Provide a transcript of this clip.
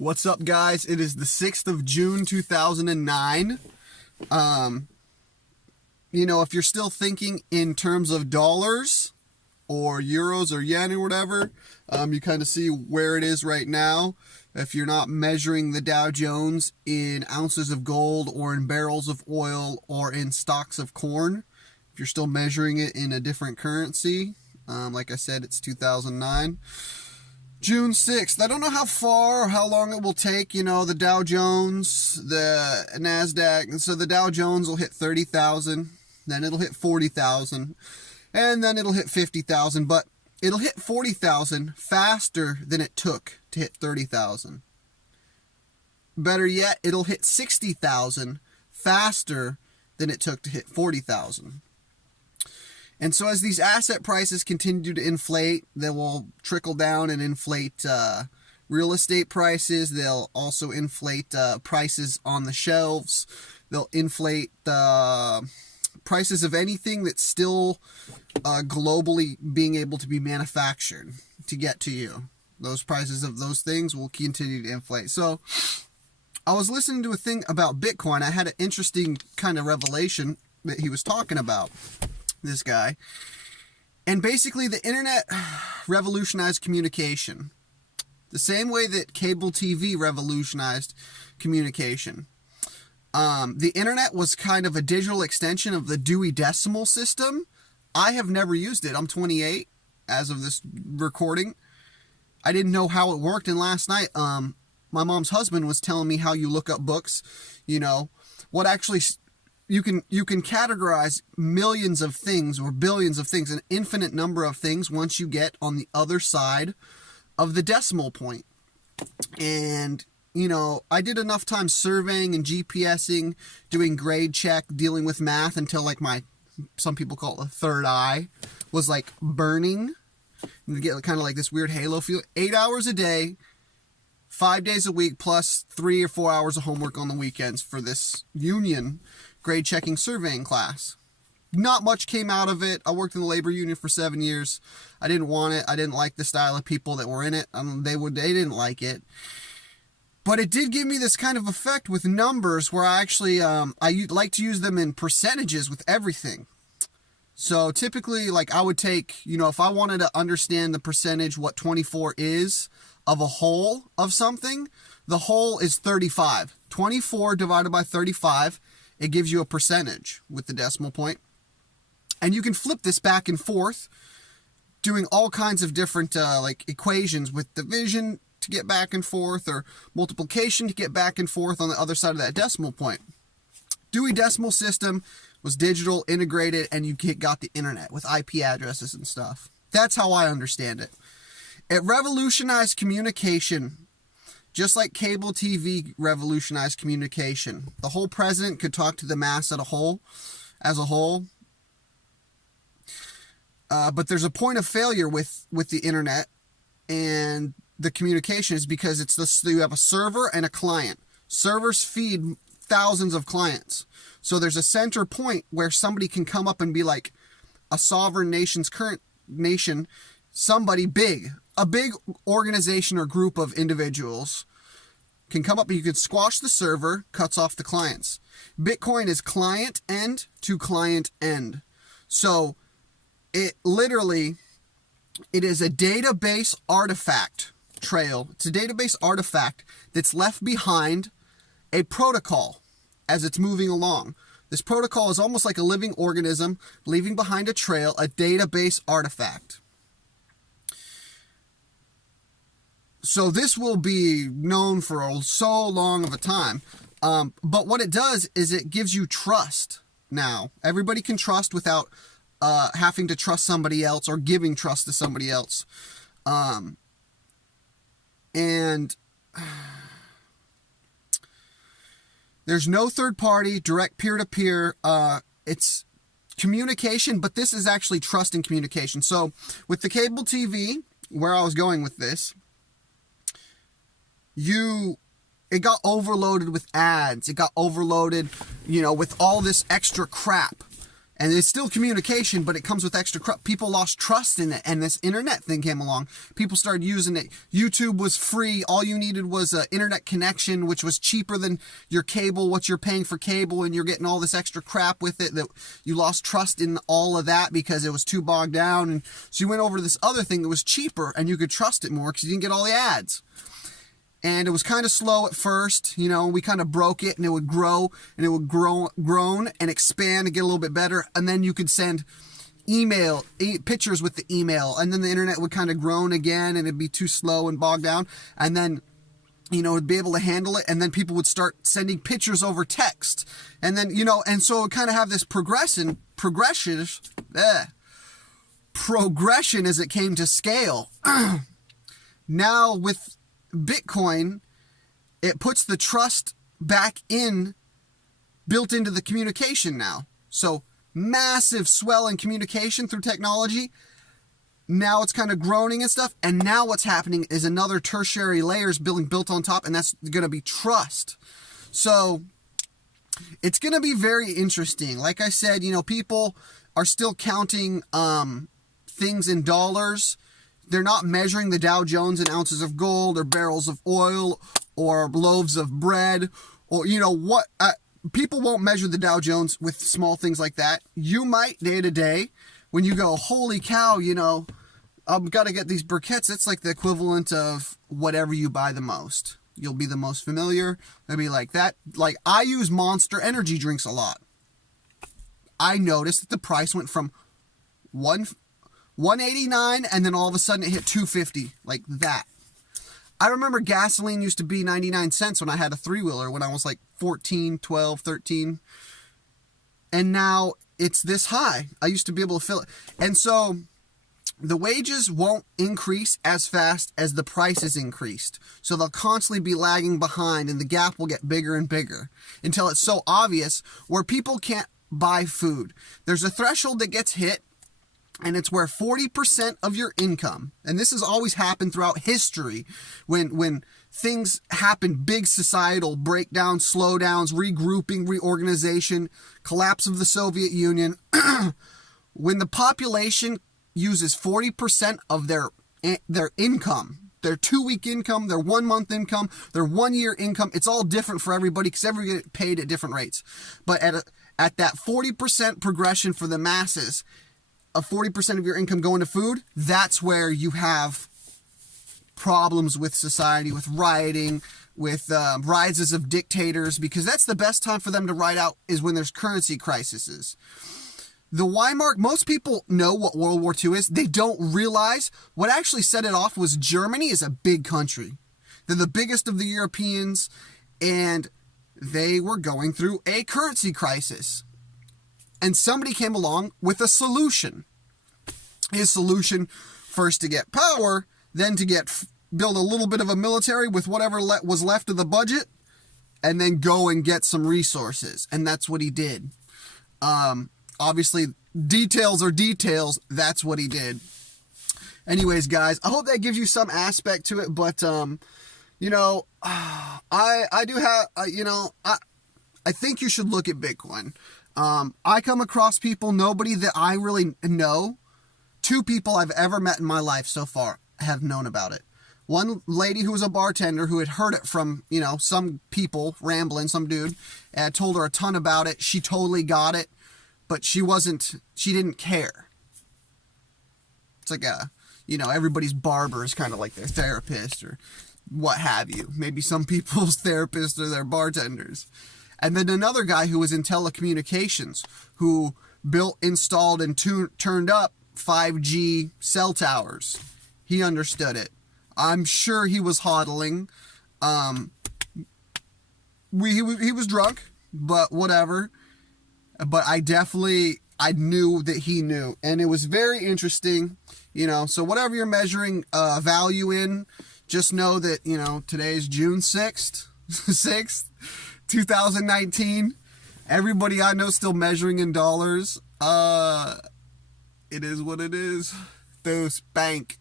What's up, guys? It is the 6th of June, 2009. If you're still thinking in terms of dollars or euros or yen or whatever, you kind of see where it is right now. If you're not measuring the Dow Jones in ounces of gold or in barrels of oil or in stalks of corn, if you're still measuring it in a different currency, like I said, it's 2009. June 6th. I don't know how far or how long it will take, the Dow Jones, the NASDAQ. And so the Dow Jones will hit 30,000, then it'll hit 40,000, and then it'll hit 50,000. But it'll hit 40,000 faster than it took to hit 30,000. Better yet, it'll hit 60,000 faster than it took to hit 40,000. And so as these asset prices continue to inflate, they will trickle down and inflate real estate prices. They'll also inflate prices on the shelves. They'll inflate the prices of anything that's still globally being able to be manufactured to get to you. Those prices of those things will continue to inflate. So I was listening to a thing about Bitcoin. I had an interesting kind of revelation that he was talking about. This guy. And basically the internet revolutionized communication. The same way that cable TV revolutionized communication. The internet was kind of a digital extension of the Dewey Decimal System. I have never used it. I'm 28 as of this recording. I didn't know how it worked, and last night my mom's husband was telling me how you look up books, what actually you can categorize millions of things or billions of things, an infinite number of things once you get on the other side of the decimal point. And, I did enough time surveying and GPSing, doing grade check, dealing with math until some people call it the third eye, was like burning. And you get kind of like this weird halo feel. 8 hours a day, 5 days a week, plus 3 or 4 hours of homework on the weekends for this union grade checking surveying class. Not much came out of it. I worked in the labor union for 7 years. I didn't want it. I didn't like the style of people that were in it. They didn't like it. But it did give me this kind of effect with numbers where I actually, I like to use them in percentages with everything. So typically, I would take, if I wanted to understand the percentage, what 24 is of a whole of something, the whole is 35. 24 divided by 35, it gives you a percentage with the decimal point. And you can flip this back and forth, doing all kinds of different equations with division to get back and forth, or multiplication to get back and forth on the other side of that decimal point. Dewey Decimal System was digital, integrated, and you got the internet with IP addresses and stuff. That's how I understand it. It revolutionized communication. Just like cable TV revolutionized communication. The whole president could talk to the mass as a whole. But there's a point of failure with the internet and the communication is because you have a server and a client. Servers feed thousands of clients. So there's a center point where somebody can come up and be like a sovereign nation's current nation, somebody big. A big organization or group of individuals can come up and you can squash the server, cuts off the clients. Bitcoin is client end to client end. So it is a database artifact trail. It's a database artifact that's left behind a protocol as it's moving along. This protocol is almost like a living organism leaving behind a trail, a database artifact. So this will be known for so long of a time. But what it does is it gives you trust now. Everybody can trust without having to trust somebody else or giving trust to somebody else. And there's no third party, direct peer-to-peer. It's communication, but this is actually trust and communication. So with the cable TV, where I was going with this, it got overloaded with ads. It got overloaded, with all this extra crap. And it's still communication, but it comes with extra people lost trust in it. And this internet thing came along. People started using it. YouTube was free. All you needed was an internet connection, which was cheaper than your cable, what you're paying for cable. And you're getting all this extra crap with it that you lost trust in all of that because it was too bogged down. And so you went over to this other thing that was cheaper and you could trust it more because you didn't get all the ads. And it was kind of slow at first, you know, we kind of broke it and it would grow and it would groan and expand and get a little bit better. And then you could send pictures with the email, and then the internet would kind of groan again and it'd be too slow and bogged down. And then, you know, it'd be able to handle it. And then people would start sending pictures over text. And then, you know, and so it would kind of have this progression as it came to scale. Now with Bitcoin, it puts the trust back in, built into the communication now. So massive swell in communication through technology. Now it's kind of groaning and stuff. And now what's happening is another tertiary layers being built on top, and that's going to be trust. So it's going to be very interesting. Like I said, you know, people are still counting things in dollars. They're not measuring the Dow Jones in ounces of gold or barrels of oil or loaves of bread or, you know, what. People won't measure the Dow Jones with small things like that. You might day to day when you go, holy cow, you know, I've got to get these briquettes. It's like the equivalent of whatever you buy the most. You'll be the most familiar. It'll be like that. Like I use Monster energy drinks a lot. I noticed that the price went from $1.89 and then all of a sudden it hit $2.50 like that. I remember gasoline used to be 99 cents when I had a three-wheeler when I was like 14, 12, 13. And now it's this high. I used to be able to fill it. And so the wages won't increase as fast as the prices increased. So they'll constantly be lagging behind and the gap will get bigger and bigger until it's so obvious where people can't buy food. There's a threshold that gets hit, and it's where 40% of your income, and this has always happened throughout history, when things happen, big societal breakdowns, slowdowns, regrouping, reorganization, collapse of the Soviet Union, when the population uses 40% of their income, their 2-week income, their 1-month income, their 1-year income, it's all different for everybody because everybody gets paid at different rates. But at that 40% progression for the masses, of 40% of your income going to food, that's where you have problems with society, with rioting, with rises of dictators, because that's the best time for them to ride out is when there's currency crises. The Weimar, most people know what World War II is. They don't realize what actually set it off was Germany is a big country. They're the biggest of the Europeans, and they were going through a currency crisis. And somebody came along with a solution. His solution, first to get power, then to build a little bit of a military with whatever was left of the budget, and then go and get some resources. And that's what he did. Obviously, details are details. That's what he did. Anyways, guys, I hope that gives you some aspect to it. But, you know, I do have, you know, I think you should look at Bitcoin. I come across people, nobody that I really know. 2 people I've ever met in my life so far have known about it. One lady who was a bartender who had heard it from, you know, some people rambling, some dude, and told her a ton about it. She totally got it, but she didn't care. It's like you know, everybody's barber is kind of like their therapist or what have you. Maybe some people's therapists are their bartenders. And then another guy who was in telecommunications who built, installed, and turned up 5G cell towers. He understood it. I'm sure he was hodling. He was drunk, but whatever. But I knew that he knew. And it was very interesting, you know. So whatever you're measuring value in, just know that, you know, today's June 6th, 2019. Everybody I know still measuring in dollars. It is what it is. Those bank.